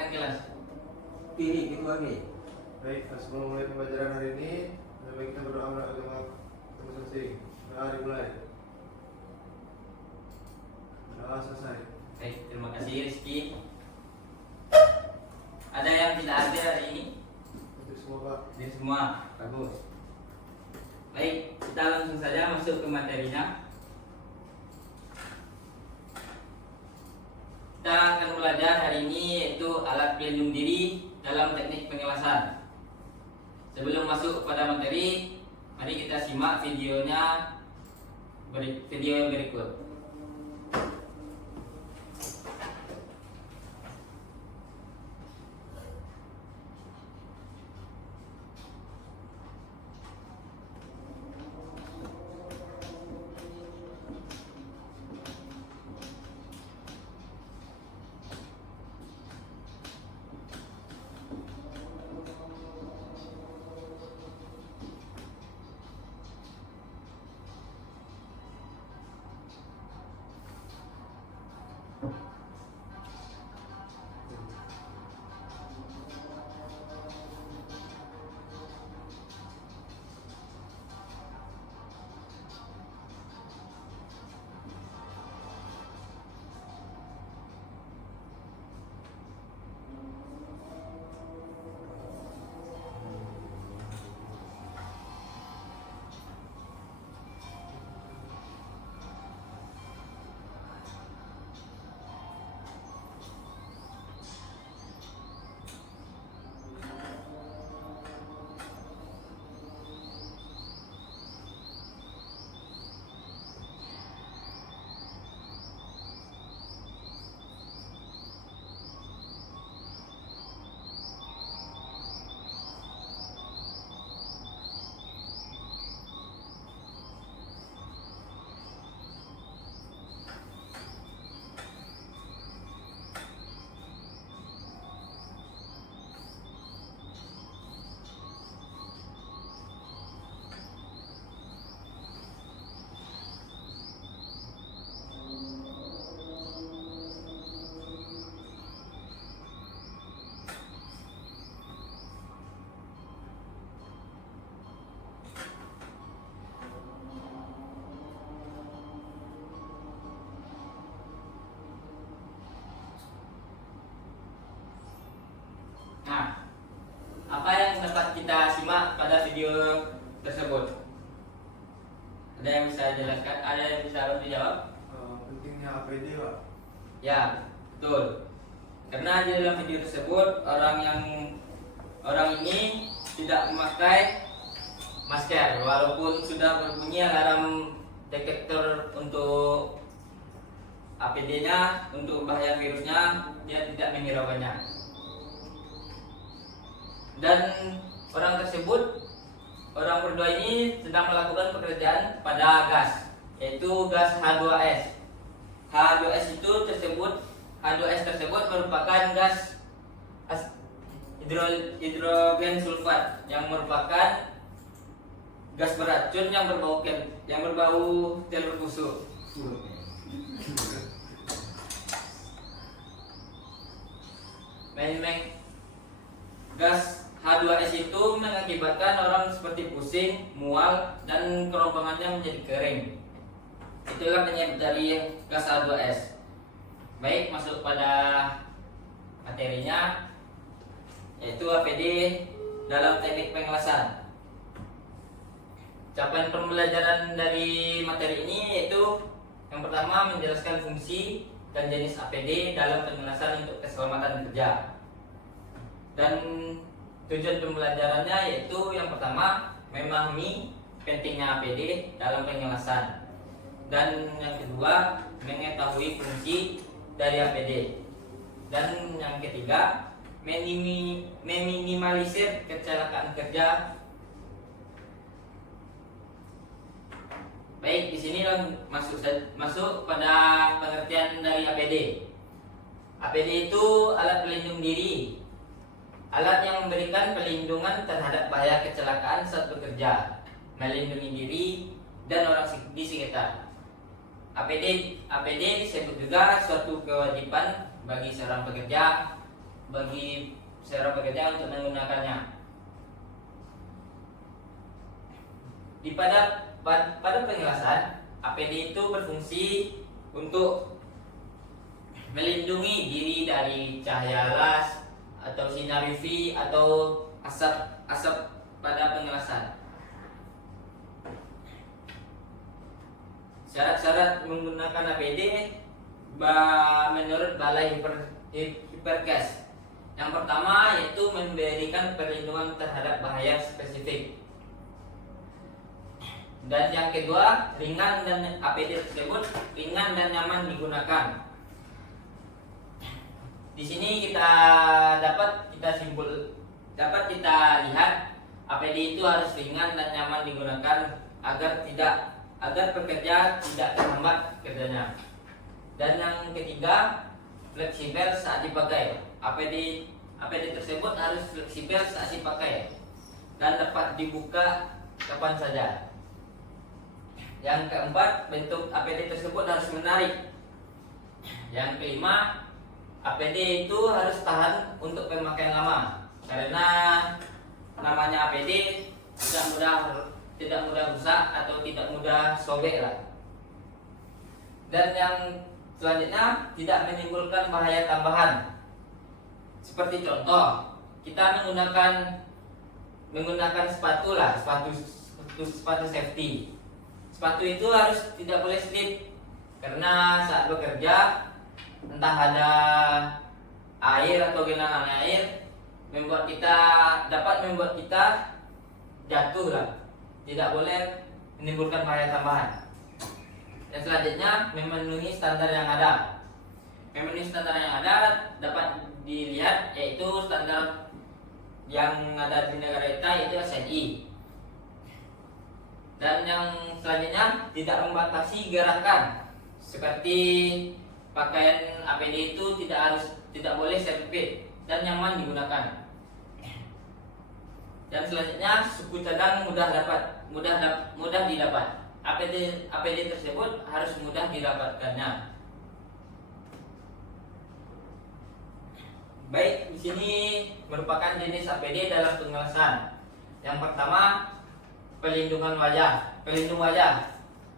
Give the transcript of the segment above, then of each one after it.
silakan kelas. Pilih gitu lagi. Baik, sebelum mulai pembelajaran hari ini, mari kita berdoa menurut agama masing-masing. Doa dimulai. Doa selesai. Baik, terima kasih Rizky. Ada yang tidak hadir hari ini? Untuk semua Pak. Ini semua, bagus. Baik, kita langsung saja masuk ke materinya. Kita akan belajar hari ini yaitu alat pelindung diri dalam teknik pengewasan. Sebelum masuk pada materi, mari kita simak videonya video yang berikut. Nah, apa yang dapat kita simak pada video tersebut? Ada yang bisa jelaskan? Ada yang bisa bantu jawab? Pentingnya APD Pak. Ya, betul. Karena di dalam video tersebut orang ini tidak memakai masker walaupun sudah berbunyi alarm detektor untuk APD-nya, untuk bahaya virusnya, dia tidak menghiraukannya. Dan orang berdua ini sedang melakukan pekerjaan pada gas, yaitu gas H2S. H2S tersebut merupakan gas hidrogen sulfat yang merupakan gas beracun yang berbau telur busuk. Gas H2S itu mengakibatkan orang seperti pusing, mual, dan kerongkongannya menjadi kering. Itulah penyebab dari gas H2S. Baik, masuk pada materinya, yaitu APD dalam teknik pengewasan. Capaian pembelajaran dari materi ini yaitu yang pertama menjelaskan fungsi dan jenis APD dalam pengewasan untuk keselamatan kerja. Dan tujuan pembelajarannya yaitu yang pertama memahami pentingnya APD dalam pengewasan, dan yang kedua mengetahui fungsi dari APD, dan yang ketiga meminimalisir kecelakaan kerja. Baik, di sini masuk pada pengertian dari APD. APD itu alat pelindung diri. Alat yang memberikan perlindungan terhadap bahaya kecelakaan saat bekerja, melindungi diri dan orang di sekitar. APD disebut juga suatu kewajiban bagi seorang pekerja bagi seorang pekerja untuk menggunakannya. Pada penjelasan, APD itu berfungsi untuk melindungi diri dari cahaya las atau sinar UV atau asap pada pengelasan. Syarat-syarat menggunakan APD menurut Balai Hiperkes. Yang pertama yaitu memberikan perlindungan terhadap bahaya spesifik. Dan yang kedua, ringan dan APD tersebut ringan dan nyaman digunakan. Di sini dapat kita lihat APD itu harus ringan dan nyaman digunakan agar pekerja tidak terhambat kerjanya. Dan yang ketiga, fleksibel saat dipakai. APD tersebut harus fleksibel saat dipakai dan dapat dibuka kapan saja. Yang keempat, bentuk APD tersebut harus menarik. Yang kelima, APD itu harus tahan untuk pemakaian lama, karena namanya APD tidak mudah rusak atau tidak mudah sobek lah. Dan yang selanjutnya, tidak menimbulkan bahaya tambahan. Seperti contoh, kita menggunakan sepatu safety. Sepatu itu harus tidak boleh slip, karena saat bekerja entah ada air atau genangan air dapat membuat kita jatuh lah. Tidak boleh menimbulkan bahaya tambahan. Dan selanjutnya, memenuhi standar yang ada. Memenuhi standar yang ada dapat dilihat yaitu standar yang ada di negara kita yaitu SNI. Dan yang selanjutnya, tidak membatasi gerakan, seperti pakaian APD itu tidak boleh sempit dan nyaman digunakan. Dan selanjutnya, suku cadang mudah didapat. APD tersebut harus mudah didapatkannya. Baik, di sini merupakan jenis APD dalam pengelasan. Yang pertama, pelindung wajah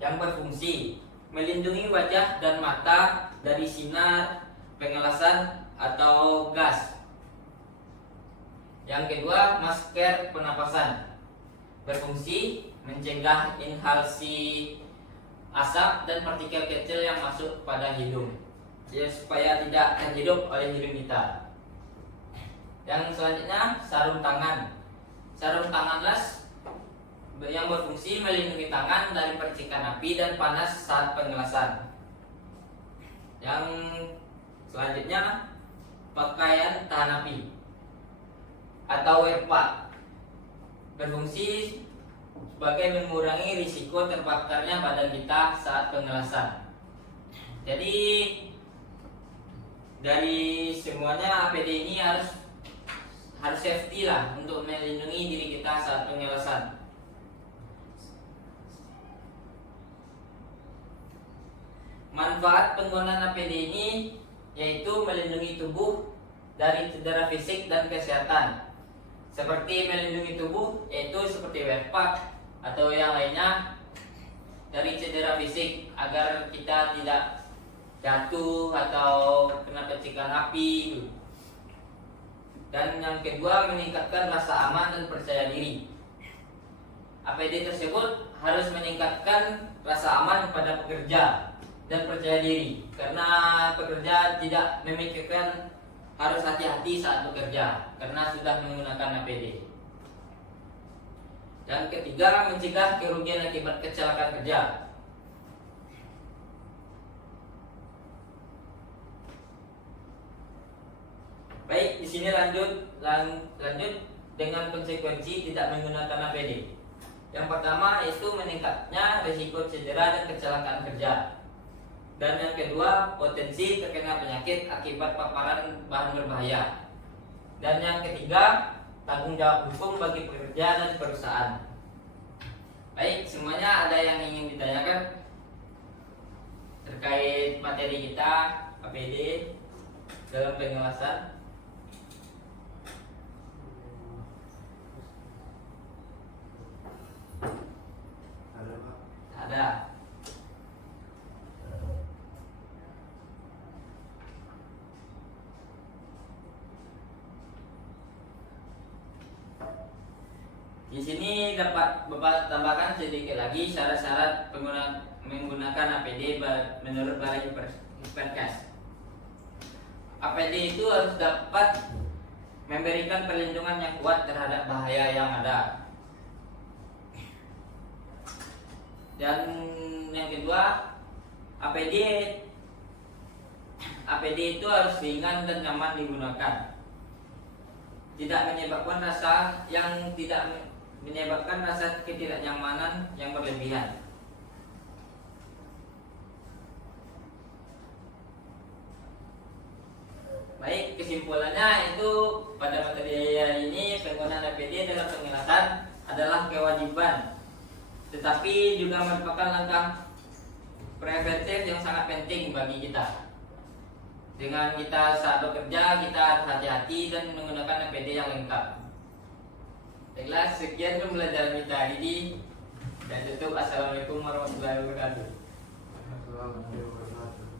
yang berfungsi melindungi wajah dan mata dari sinar, pengelasan atau gas. Yang kedua, masker pernapasan berfungsi mencegah inhalasi asap dan partikel kecil yang masuk pada hidung, ya, supaya tidak terhirup oleh hidung kita. Yang selanjutnya, sarung tangan las yang berfungsi melindungi tangan dari percikan api dan panas saat pengelasan. Yang selanjutnya, pakaian tahan api atau WEPA berfungsi sebagai mengurangi risiko terbakarnya badan kita saat pengelasan. Jadi dari semuanya APD ini harus safety lah untuk melindungi diri kita saat pengelasan. Manfaat penggunaan APD ini yaitu melindungi tubuh dari cedera fisik dan kesehatan. Seperti melindungi tubuh yaitu seperti WEPA atau yang lainnya dari cedera fisik agar kita tidak jatuh atau kena percikan api. Dan yang kedua, meningkatkan rasa aman dan percaya diri. APD tersebut harus meningkatkan rasa aman pada pekerja dan percaya diri, karena pekerja tidak memikirkan harus hati-hati saat bekerja karena sudah menggunakan APD. Yang ketiga, mencegah kerugian akibat kecelakaan kerja. Baik, di sini lanjut dengan konsekuensi tidak menggunakan APD. Yang pertama yaitu meningkatnya risiko cedera dan kecelakaan kerja. Dan yang kedua, potensi terkena penyakit akibat paparan bahan berbahaya. Dan yang ketiga, tanggung jawab hukum bagi pekerja dan perusahaan. Baik, semuanya ada yang ingin ditanyakan terkait materi kita APD dalam pengelasan? Di sini dapat Bapak tambahkan sedikit lagi syarat-syarat menggunakan APD menurut Balai Perkas. APD itu harus dapat memberikan perlindungan yang kuat terhadap bahaya yang ada. Dan yang kedua, APD itu harus ringan dan nyaman digunakan. Tidak menyebabkan rasa ketidaknyamanan yang berlebihan. Baik, kesimpulannya itu pada materi hari ini penggunaan APD dalam pengelasan adalah kewajiban, tetapi juga merupakan langkah preventif yang sangat penting bagi kita. Dengan kita saat bekerja, kita harus hati-hati dan menggunakan APD yang lengkap. Baiklah, sekian pembelajaran kita hari ini. Dan tutup. Assalamualaikum warahmatullahi wabarakatuh. Assalamualaikum warahmatullahi wabarakatuh.